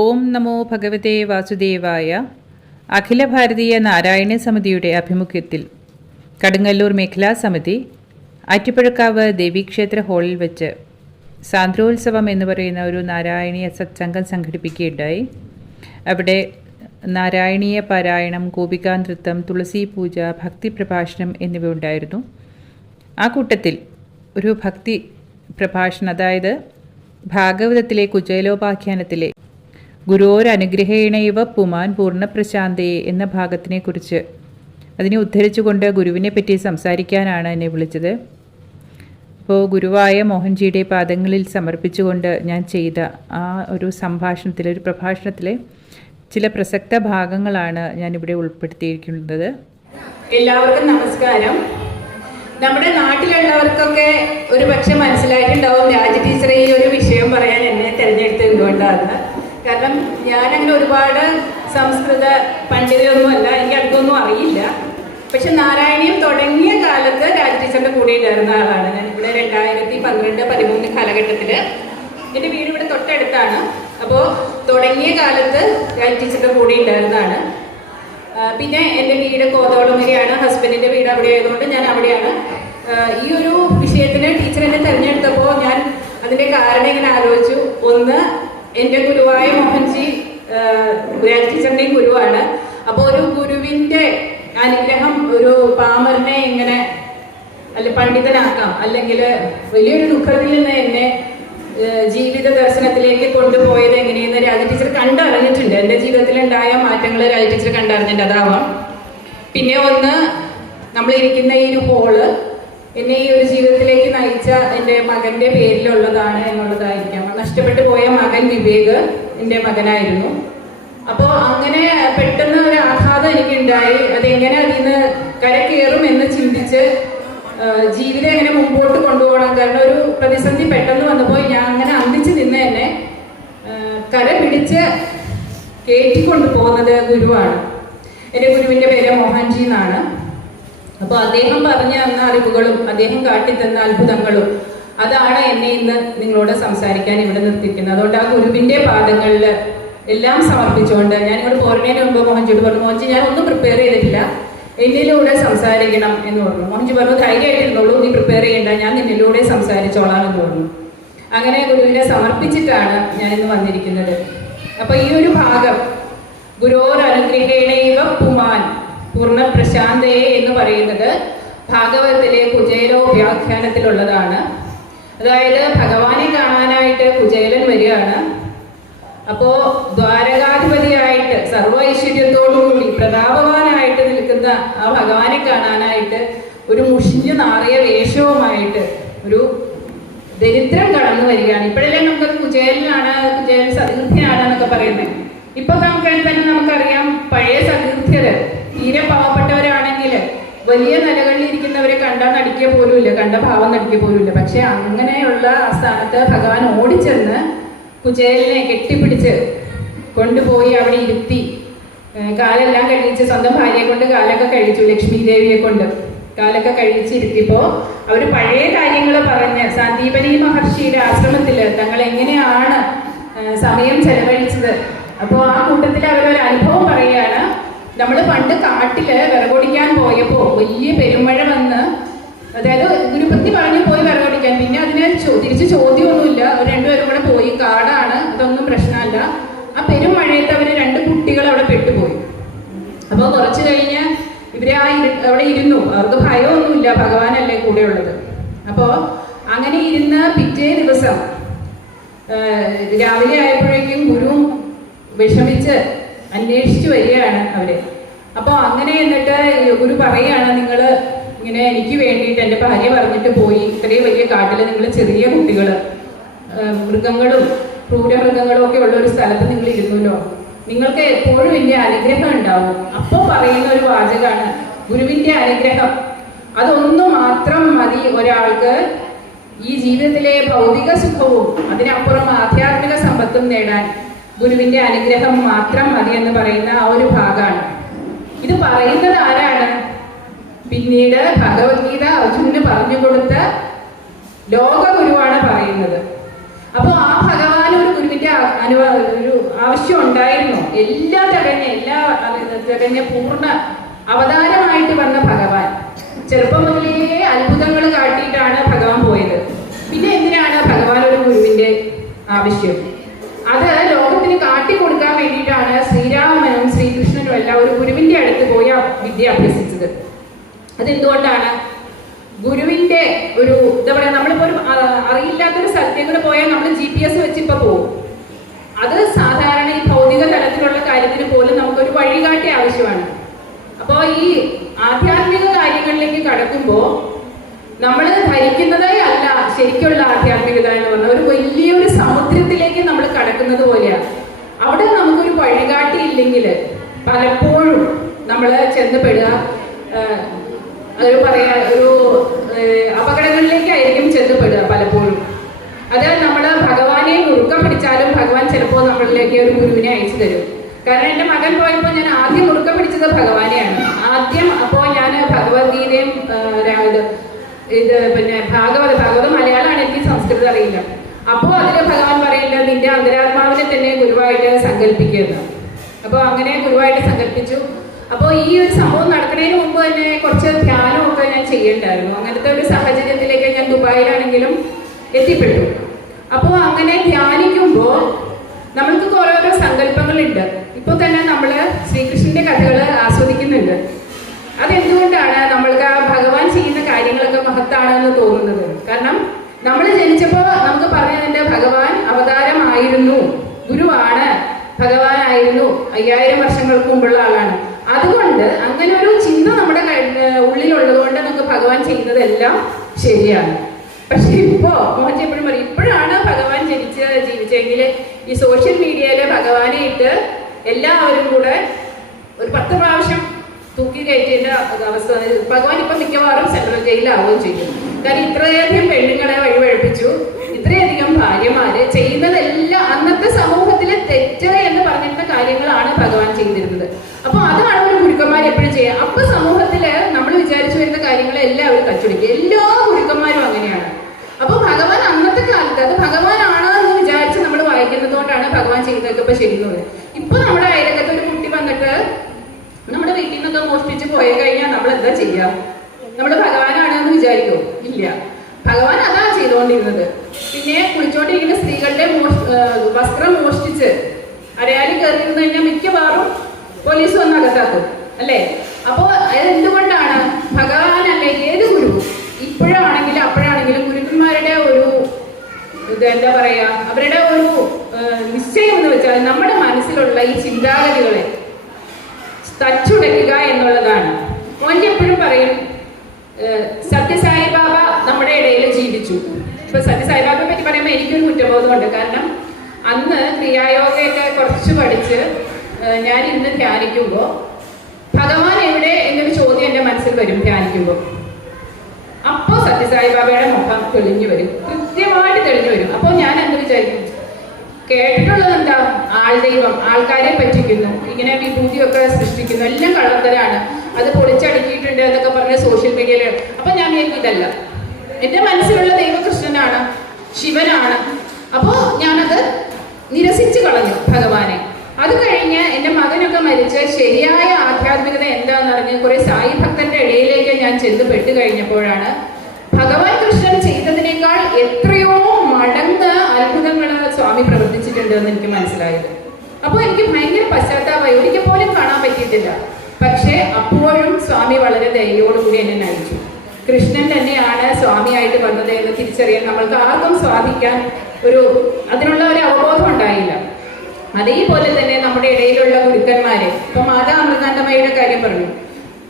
ഓം നമോ ഭഗവതേ വാസുദേവായ. അഖില ഭാരതീയ നാരായണ സമിതിയുടെ ആഭിമുഖ്യത്തിൽ കടുങ്ങല്ലൂർ മേഖലാ സമിതി ആറ്റുപുഴക്കാവ് ദേവീക്ഷേത്ര ഹാളിൽ വെച്ച് സാന്ദ്രോത്സവം എന്ന് പറയുന്ന ഒരു നാരായണീയ സത്സംഗം സംഘടിപ്പിക്കുകയുണ്ടായി. അവിടെ നാരായണീയ പാരായണം, ഗോപികാനൃത്തം, തുളസി പൂജ, ഭക്തി പ്രഭാഷണം എന്നിവ ഉണ്ടായിരുന്നു. ആ കൂട്ടത്തിൽ ഒരു ഭക്തി പ്രഭാഷണം, അതായത് ഭാഗവതത്തിലെ കുചേലോപാഖ്യാനത്തിലെ ഗുരോരനുഗ്രഹേണൈവ പുമാൻ പൂർണ്ണപ്രശാന്തയെ എന്ന ഭാഗത്തിനെക്കുറിച്ച് അതിനെ ഉദ്ധരിച്ചുകൊണ്ട് ഗുരുവിനെ പറ്റി സംസാരിക്കാനാണ് എന്നെ വിളിച്ചത്. അപ്പോൾ ഗുരുവായ മോഹൻജിയുടെ പാദങ്ങളിൽ സമർപ്പിച്ചുകൊണ്ട് ഞാൻ ചെയ്ത ആ ഒരു സംഭാഷണത്തിലെ, ഒരു പ്രഭാഷണത്തിലെ ചില പ്രസക്ത ഭാഗങ്ങളാണ് ഞാനിവിടെ ഉൾപ്പെടുത്തിയിരിക്കുന്നത്. എല്ലാവർക്കും നമസ്കാരം. നമ്മുടെ നാട്ടിലുള്ളവർക്കൊക്കെ ഒരു പക്ഷെ മനസ്സിലായിട്ടുണ്ടാവും രാജ ടീച്ചറെ ഈ ഒരു വിഷയം പറയാൻ എന്നെ തിരഞ്ഞെടുത്തത് എന്തുകൊണ്ടാണ്. കാരണം ഞാനങ്ങനെ ഒരുപാട് സംസ്കൃത പണ്ഡിതയൊന്നുമല്ല, എനിക്ക് അടുത്തൊന്നും അറിയില്ല. പക്ഷെ നാരായണീയം തുടങ്ങിയ കാലത്ത് രാജ ടീച്ചറിൻ്റെ കൂടെ ഉണ്ടായിരുന്ന ആളാണ്. ഞാനിവിടെ 2012-13 കാലഘട്ടത്തിൽ, എൻ്റെ വീട് ഇവിടെ തൊട്ടടുത്താണ്. അപ്പോൾ തുടങ്ങിയ കാലത്ത് രാജ ടീച്ചറിൻ്റെ കൂടെ ഉണ്ടായിരുന്നതാണ്. പിന്നെ എൻ്റെ വീട് കോതോളമരിയാണ്, ഹസ്ബൻഡിൻ്റെ വീട് അവിടെ ആയതുകൊണ്ട് ഞാൻ അവിടെയാണ്. ഈ ഒരു വിഷയത്തിന് ടീച്ചർ എന്നെ തിരഞ്ഞെടുത്തപ്പോൾ ഞാൻ അതിൻ്റെ കാരണം ഇങ്ങനെ ആലോചിച്ചു. ഒന്ന്, എൻ്റെ ഗുരുവായ മോഹൻജി രാജ ടീച്ചറിൻ്റെയും ഗുരുവാണ്. അപ്പോൾ ഒരു ഗുരുവിൻ്റെ അനുഗ്രഹം ഒരു പാമരനെ എങ്ങനെ പണ്ഡിതനാക്കാം, അല്ലെങ്കിൽ വലിയൊരു ദുഃഖത്തിൽ നിന്ന് എന്നെ ജീവിത ദർശനത്തിലേക്ക് കൊണ്ടുപോയത് എങ്ങനെയെന്ന് രാജ ടീച്ചർ കണ്ടറിഞ്ഞിട്ടുണ്ട്. എൻ്റെ ജീവിതത്തിലുണ്ടായ മാറ്റങ്ങൾ രാജ ടീച്ചർ കണ്ടറിഞ്ഞിട്ടുണ്ട്, അതാവാം. പിന്നെ ഒന്ന്, നമ്മളിരിക്കുന്ന ഈ ഒരു ഹോള് എന്നെ ഈ ഒരു ജീവിതത്തിലേക്ക് നയിച്ച എൻ്റെ മകൻ്റെ പേരിലുള്ളതാണ് എന്നുള്ളതായിരിക്കാം. നഷ്ടപ്പെട്ടു പോയ മകൻ വിവേക് എൻ്റെ മകനായിരുന്നു. അപ്പോൾ അങ്ങനെ പെട്ടെന്ന് ഒരു ആഘാതം എനിക്കുണ്ടായി. അതെങ്ങനെ അതിൽ നിന്ന് കരകയറും എന്ന് ചിന്തിച്ച് ജീവിതം എങ്ങനെ മുമ്പോട്ട് കൊണ്ടുപോകണം. കാരണം ഒരു പ്രതിസന്ധി പെട്ടെന്ന് വന്നപ്പോൾ ഞാൻ അങ്ങനെ അന്തിച്ച് നിന്ന് തന്നെ കര പിടിച്ച് കയറ്റിക്കൊണ്ടു പോകുന്നത് ഗുരുവാണ്. എൻ്റെ ഗുരുവിൻ്റെ പേര് മോഹൻജി എന്നാണ്. അപ്പോൾ അദ്ദേഹം പറഞ്ഞു തന്ന അറിവുകളും അദ്ദേഹം കാട്ടിത്തന്ന അത്ഭുതങ്ങളും അതാണ് എന്നെ ഇന്ന് നിങ്ങളോട് സംസാരിക്കാൻ ഇവിടെ നിർത്തിയിരിക്കുന്നത്. അതുകൊണ്ട് ആ ഗുരുവിൻ്റെ പാദങ്ങളിൽ എല്ലാം സമർപ്പിച്ചുകൊണ്ട് ഞാൻ ഇവിടെ പോരുന്നതിന് മുമ്പ് മോഹൻജിയോട് പറഞ്ഞു, മോഹൻജി ഞാൻ ഒന്നും പ്രിപ്പയർ ചെയ്തിട്ടില്ല, എന്നിലൂടെ സംസാരിക്കണം എന്ന് പറഞ്ഞു. മോഹൻജി പറഞ്ഞു, ധൈര്യമായിട്ടിരുന്നോളൂ, നീ പ്രിപ്പയർ ചെയ്യണ്ട, ഞാൻ നിന്നിലൂടെ സംസാരിച്ചോളാം എന്ന് പറഞ്ഞു. അങ്ങനെ ഗുരുവിനെ സമർപ്പിച്ചിട്ടാണ് ഞാനിന്ന് വന്നിരിക്കുന്നത്. അപ്പോൾ ഈ ഒരു ഭാഗം ഗുരോരനുഗ്രഹേണൈവ പുമാൻ പൂർണ്ണപ്രശാന്തയെ എന്ന് പറയുന്നത് ഭാഗവതത്തിലെ കുചേലോ വ്യാഖ്യാനത്തിലുള്ളതാണ്. അതായത് ഭഗവാനെ കാണാനായിട്ട് കുചേലൻ വരികയാണ്. അപ്പോ ദ്വാരകാധിപതിയായിട്ട് സർവ്വ ഐശ്വര്യത്തോടുകൂടി പ്രതാപവാനായിട്ട് നിൽക്കുന്ന ആ ഭഗവാനെ കാണാനായിട്ട് ഒരു മുഷിഞ്ഞു നാറിയ വേഷവുമായിട്ട് ഒരു ദരിദ്രം കടന്നു വരികയാണ്. ഇപ്പോഴല്ലേ നമുക്കത് കുചേലനാണ്, കുചേലൻ സതീർത്ഥ്യനാണ് എന്നൊക്കെ പറയുന്നത്. ഇപ്പൊ നമുക്കറിയാം, പഴയ സതീർത്ഥ്യര് തീരെ പാവപ്പെട്ടവരാണെങ്കിൽ വലിയ നിലകളിൽ ഇരിക്കുന്നവരെ കണ്ടാൽ നടിക്കുക പോലുമില്ല, കണ്ട ഭാവം നടിക്കുക പോലുമില്ല. പക്ഷെ അങ്ങനെയുള്ള ആ സ്ഥാനത്ത് ഭഗവാൻ ഓടിച്ചെന്ന് കുചേലനെ കെട്ടിപ്പിടിച്ച് കൊണ്ടുപോയി അവിടെ ഇരുത്തി കാലെല്ലാം കഴിച്ച്, സ്വന്തം ഭാര്യയെ കൊണ്ട് കാലൊക്കെ കഴിച്ചു, ലക്ഷ്മി ദേവിയെ കൊണ്ട് കാലൊക്കെ കഴിച്ചിരുത്തിയപ്പോൾ അവർ പഴയ കാര്യങ്ങൾ പറഞ്ഞ് സന്ദീപനി മഹർഷിയുടെ ആശ്രമത്തിൽ തങ്ങൾ എങ്ങനെയാണ് സമയം ചെലവഴിച്ചത്. അപ്പോൾ ആ കൂട്ടത്തിൽ അവരൊരു അനുഭവം പറയുകയാണ്. നമ്മൾ പണ്ട് കാട്ടില് വിറകൊടിക്കാൻ പോയപ്പോൾ വലിയ പെരുമഴ വന്ന്, അതായത് ഗുരുപത്നി പറഞ്ഞു പോയി വിറകൊടിക്കാൻ, പിന്നെ അതിന് തിരിച്ച് ചോദ്യമൊന്നുമില്ല, അവർ രണ്ടുപേരും കൂടെ പോയി. കാടാണ്, അതൊന്നും പ്രശ്നമല്ല. ആ പെരുമഴയത്ത് അവർ 2 കുട്ടികൾ അവിടെ പെട്ടുപോയി. അപ്പോൾ കുറച്ച് കഴിഞ്ഞ് ഇവര് അവിടെ ഇരുന്നു, അവർക്ക് ഭയമൊന്നുമില്ല, ഭഗവാനല്ലേ കൂടെ ഉള്ളത്. അപ്പോൾ അങ്ങനെ ഇരുന്ന് പിറ്റേ ദിവസം രാവിലെ ആയപ്പോഴേക്കും ഗുരു വിഷമിച്ച് അന്വേഷിച്ചു വരികയാണ് അവര്. അപ്പോൾ അങ്ങനെ എന്നിട്ട് ഗുരു പറയുകയാണ്, നിങ്ങൾ ഇങ്ങനെ എനിക്ക് വേണ്ടിയിട്ട് എൻ്റെ ഭാര്യ പറഞ്ഞിട്ട് പോയി, ഇത്രയും വലിയ കാട്ടിൽ നിങ്ങൾ ചെറിയ കുട്ടികൾ, മൃഗങ്ങളും ക്രൂരമൃഗങ്ങളും ഒക്കെ ഉള്ള ഒരു സ്ഥലത്ത് നിങ്ങൾ ഇരുന്നല്ലോ, നിങ്ങൾക്ക് എപ്പോഴും വലിയ അനുഗ്രഹം ഉണ്ടാവും. അപ്പോൾ പറയുന്ന ഒരു വാചകമാണ് ഗുരുവിൻ്റെ അനുഗ്രഹം. അതൊന്നു മാത്രം മതി ഒരാൾക്ക് ഈ ജീവിതത്തിലെ ഭൗതിക സുഖവും അതിനപ്പുറം ആധ്യാത്മിക സമ്പത്തും നേടാൻ. ഗുരുവിൻ്റെ അനുഗ്രഹം മാത്രം മതി എന്ന് പറയുന്ന ആ ഒരു ഭാഗമാണ്. ഇത് പറയുന്നത് ആരാണ്? പിന്നീട് ഭഗവത്ഗീത അർജുനന് പറഞ്ഞു കൊടുത്ത ലോകഗുരുവാണ് പറയുന്നത്. അപ്പോൾ ആ ഭഗവാൻ ഒരു ഗുരുവിന്റെ ഗുരുവിന്റെ ഒരു ആവശ്യം ഉണ്ടായിരുന്നോ? എല്ലാം തികഞ്ഞ പൂർണ്ണ അവതാരമായിട്ട് വന്ന ഭഗവാൻ ചെറുപ്പം മുതലേ അത്ഭുതങ്ങൾ കാട്ടിയിട്ടാണ് ഭഗവാൻ പോയത്. പിന്നെ എന്തിനാണ് ഭഗവാൻ ഒരു ഗുരുവിന്റെ ആവശ്യം? അത് ലോകത്തിന് കാട്ടിക്കൊടുക്കാൻ വേണ്ടിയിട്ടാണ് ശ്രീരാമനും ശ്രീകൃഷ്ണനും എല്ലാം ഒരു ഗുരുവിന്റെ അടുത്ത് പോയി വിദ്യ അഭ്യസിച്ചത്. അതെന്തുകൊണ്ടാണ്? ഗുരുവിന്റെ ഒരു എന്താ പറയാ, നമ്മളിപ്പോ ഒരു അറിയില്ലാത്തൊരു സ്ഥലത്തേക്ക് പോയാൽ നമ്മൾ GPS വെച്ച് ഇപ്പൊ പോകും. അത് സാധാരണ ഈ ഭൗതിക തലത്തിലുള്ള കാര്യത്തിന് പോലും നമുക്കൊരു വഴികാട്ടി ആവശ്യമാണ്. അപ്പോൾ ഈ ആധ്യാത്മിക കാര്യങ്ങളിലേക്ക് കടക്കുമ്പോ നമ്മൾ ധരിക്കുന്നതേ അല്ല ശരിക്കുള്ള ആധ്യാത്മികത എന്ന് പറഞ്ഞാൽ ഒരു വലിയൊരു സമുദ്രത്തിലേക്ക് നമ്മൾ കടക്കുന്നത് പോലെയാണ്. അവിടെ നമുക്കൊരു വഴികാട്ടി ഇല്ലെങ്കിൽ പലപ്പോഴും നമ്മൾ ചെന്നപ്പെടുക ഒരു അപകടങ്ങളിലേക്കായിരിക്കും ചെന്നപ്പെടുക പലപ്പോഴും. അത് നമ്മൾ ഭഗവാനെ മുറുക്കം പിടിച്ചാലും ഭഗവാൻ ചിലപ്പോൾ നമ്മളിലേക്ക് ഒരു ഗുരുവിനെ അയച്ചു തരും. കാരണം എൻ്റെ മകൻ പോയപ്പോൾ ഞാൻ ആദ്യം മുറുക്കം പിടിച്ചത് ഭഗവാനെയാണ്. ആദ്യം അപ്പോൾ ഞാൻ ഭഗവത്ഗീതയും പിന്നെ ഭാഗവതം മലയാളമാണ്, എനിക്ക് സംസ്കൃതം അറിയില്ല. അപ്പോൾ അതിൽ ഭഗവാൻ പറയില്ല നിന്റെ അന്തരാത്മാവിനെ തന്നെ ഗുരുവായിട്ട് സങ്കല്പിക്കുക. അപ്പോൾ അങ്ങനെ ഗുരുവായിട്ട് സങ്കല്പിച്ചു. അപ്പോൾ ഈ ഒരു സംഭവം നടക്കുന്നതിന് മുമ്പ് തന്നെ കുറച്ച് ധ്യാനമൊക്കെ ഞാൻ ചെയ്യണ്ടായിരുന്നു. അങ്ങനത്തെ ഒരു സാഹചര്യത്തിലേക്ക് ഞാൻ ദുബായിലാണെങ്കിലും എത്തിപ്പെട്ടു. അപ്പോൾ അങ്ങനെ ധ്യാനിക്കുമ്പോൾ നമ്മൾക്ക് ഓരോരോ സങ്കല്പങ്ങളുണ്ട്. ഇപ്പോൾ തന്നെ നമ്മൾ ശ്രീകൃഷ്ണന്റെ കഥകൾ ആസ്വദിക്കുന്നുണ്ട്. അതെന്തുകൊണ്ടാണ് നമ്മൾക്ക് ആ ഭഗവാൻ ചെയ്യുന്ന കാര്യങ്ങളൊക്കെ മഹത്താണെന്ന് തോന്നുന്നത്? കാരണം നമ്മൾ ജനിച്ചപ്പോൾ നമുക്ക് പറഞ്ഞതിന്റെ ഭഗവാൻ അവതാരമായിരുന്നു, ഗുരുവാണ്, ഭഗവാനായിരുന്നു, 5000 വർഷങ്ങൾക്ക് മുമ്പുള്ള ആളാണ്. അതുകൊണ്ട് അങ്ങനെ ഒരു ചിന്ത നമ്മുടെ ഉള്ളിലുള്ളത് കൊണ്ട് നമുക്ക് ഭഗവാൻ ചെയ്യുന്നതെല്ലാം ശരിയാണ്. പക്ഷെ ഇപ്പോ മോഹൻ എപ്പോഴും പറയും ഇപ്പോഴാണ് ഭഗവാൻ ജീവിച്ചെങ്കിൽ ഈ സോഷ്യൽ മീഡിയയില് ഭഗവാനെ ഇട്ട് എല്ലാവരും കൂടെ ഒരു 10 പ്രാവശ്യം തൂക്കി കയറ്റേണ്ട അവസ്ഥ. ഭഗവാൻ ഇപ്പൊ മിക്കവാറും സെൻട്രൽ ജയിലാവുകയും ചെയ്യും. കാരണം ഇത്രയധികം പെണ്ണുങ്ങളെ വഴിവഴിപ്പിച്ചു, ഇത്രയധികം ഭാര്യമാര് ചെയ്യുന്നതെല്ലാം അന്നത്തെ സമൂഹത്തിലെ തെറ്റ് എന്ന് പറഞ്ഞിരുന്ന കാര്യങ്ങളാണ് ഭഗവാൻ ചെയ്തിരുന്നത്. അപ്പൊ അതാണ് ഒരു ഗുരുക്കന്മാർ എപ്പോഴും ചെയ്യുക. അപ്പൊ സമൂഹത്തില് നമ്മൾ വിചാരിച്ചു വരുന്ന കാര്യങ്ങളെ എല്ലാവരും കച്ചുടിക്കുക. എല്ലാ ഗുരുക്കന്മാരും അങ്ങനെയാണ്. അപ്പൊ ഭഗവാൻ അന്നത്തെ കാലത്ത് അത് ഭഗവാനാണ് എന്ന് വിചാരിച്ച് നമ്മൾ വായിക്കുന്നത് കൊണ്ടാണ് ഭഗവാൻ ചെയ്യുന്നതൊക്കെ ഇപ്പൊ ശരിയെന്നത്. ഇപ്പൊ നമ്മുടെ അയലക്കത്ത് ഒരു കുട്ടി വന്നിട്ട് നമ്മുടെ വീട്ടിൽ നിന്നൊക്കെ മോഷ്ടിച്ച് പോയി കഴിഞ്ഞാൽ നമ്മൾ എന്താ ചെയ്യാ? നമ്മള് ഭഗവാനാണെന്ന് വിചാരിക്കോ? ഇല്ല, ഭഗവാൻ അതാ ചെയ്തുകൊണ്ടിരുന്നത്. പിന്നെ കുളിച്ചോണ്ടിരിക്കുന്ന സ്ത്രീകളുടെ വസ്ത്രം മോഷ്ടിച്ച് അരയാലി കയറിയിരുന്നു കഴിഞ്ഞാൽ മിക്കവാറും പോലീസ് വന്ന് അകത്താക്കും, അല്ലേ? അപ്പോ അതെന്തുകൊണ്ടാണ്? ഭഗവാനല്ലേ ഏത് ഗുരു ഇപ്പോഴാണെങ്കിലും അപ്പോഴാണെങ്കിലും ഗുരുക്കന്മാരുടെ ഒരു എന്താ പറയാ, അവരുടെ ഒരു നിശ്ചയം എന്ന് വെച്ചാൽ നമ്മുടെ മനസ്സിലുള്ള ഈ ചിന്താഗതികളെ തച്ചുടയ്ക്കുക എന്നുള്ളതാണ്. മോൻ്റെ എപ്പോഴും പറയും സത്യസായിബാബ നമ്മുടെ ഇടയിൽ ജീവിച്ചു. ഇപ്പൊ സത്യസായിബാബയെ പറ്റി പറയുമ്പോൾ എനിക്കൊരു കുറ്റബോധമുണ്ട്. കാരണം അന്ന് ക്രിയായോഗയൊക്കെ കുറച്ച് പഠിച്ച് ഞാൻ ഇന്ന് ധ്യാനിക്കുമ്പോൾ ഭഗവാൻ എവിടെ എന്നൊരു ചോദ്യം എൻ്റെ മനസ്സിൽ വരും ധ്യാനിക്കുമ്പോൾ. അപ്പോൾ സത്യസായിബാബയുടെ മുഖം തെളിഞ്ഞു വരും, കൃത്യമായിട്ട് തെളിഞ്ഞു വരും. അപ്പോൾ ഞാൻ എന്ത് വിചാരിക്കും? കേട്ടിട്ടുള്ളത് എന്താ? ആൾദൈവം, ആൾക്കാരെ പറ്റിക്കുന്നു, ഇങ്ങനെ വിഭൂതിയൊക്കെ സൃഷ്ടിക്കുന്നു, എല്ലാം കള്ളത്തരാണ്, അത് പൊളിച്ചടുക്കിയിട്ടുണ്ട് എന്നൊക്കെ പറഞ്ഞ് സോഷ്യൽ മീഡിയയിൽ. അപ്പൊ ഞാൻ ഇതല്ല, എന്റെ മനസ്സിലുള്ള ദൈവകൃഷ്ണനാണ്, ശിവനാണ്. അപ്പോ ഞാനത് നിരസിച്ചു കളഞ്ഞു ഭഗവാനെ. അത് കഴിഞ്ഞ് എൻ്റെ മകനൊക്കെ മരിച്ച് ശരിയായ ആധ്യാത്മികത എന്താന്ന് പറഞ്ഞ് കുറെ സായി ഭക്തന്റെ ഇടയിലേക്ക് ഞാൻ ചെന്ന് പെട്ടു കഴിഞ്ഞപ്പോഴാണ് ഭഗവാൻ കൃഷ്ണൻ ചെയ്തതിനേക്കാൾ എത്രയോ മടങ്ങ് അത്ഭുതങ്ങൾ സ്വാമി പ്രവർത്തിച്ചിട്ടുണ്ട് എന്ന് എനിക്ക് മനസ്സിലായത്. അപ്പോൾ എനിക്ക് ഭയങ്കര പശ്ചാത്താപമായി. ഒരിക്കൽ പോലും കാണാൻ പറ്റിയിട്ടില്ല. പക്ഷേ അപ്പോഴും സ്വാമി വളരെ ദയോടുകൂടി എന്നെ നയിച്ചു. കൃഷ്ണൻ തന്നെയാണ് സ്വാമിയായിട്ട് വന്നത് എന്ന് തിരിച്ചറിയാൻ നമ്മൾക്ക് ആർക്കും സ്വാധിക്കാൻ അതിനുള്ള ഒരു അവബോധം ഉണ്ടായില്ല. അതേപോലെ തന്നെ നമ്മുടെ ഇടയിലുള്ള ഗുരുക്കന്മാരെ, ഇപ്പൊ മാതാ അമൃതാനന്ദമയുടെ കാര്യം പറഞ്ഞു.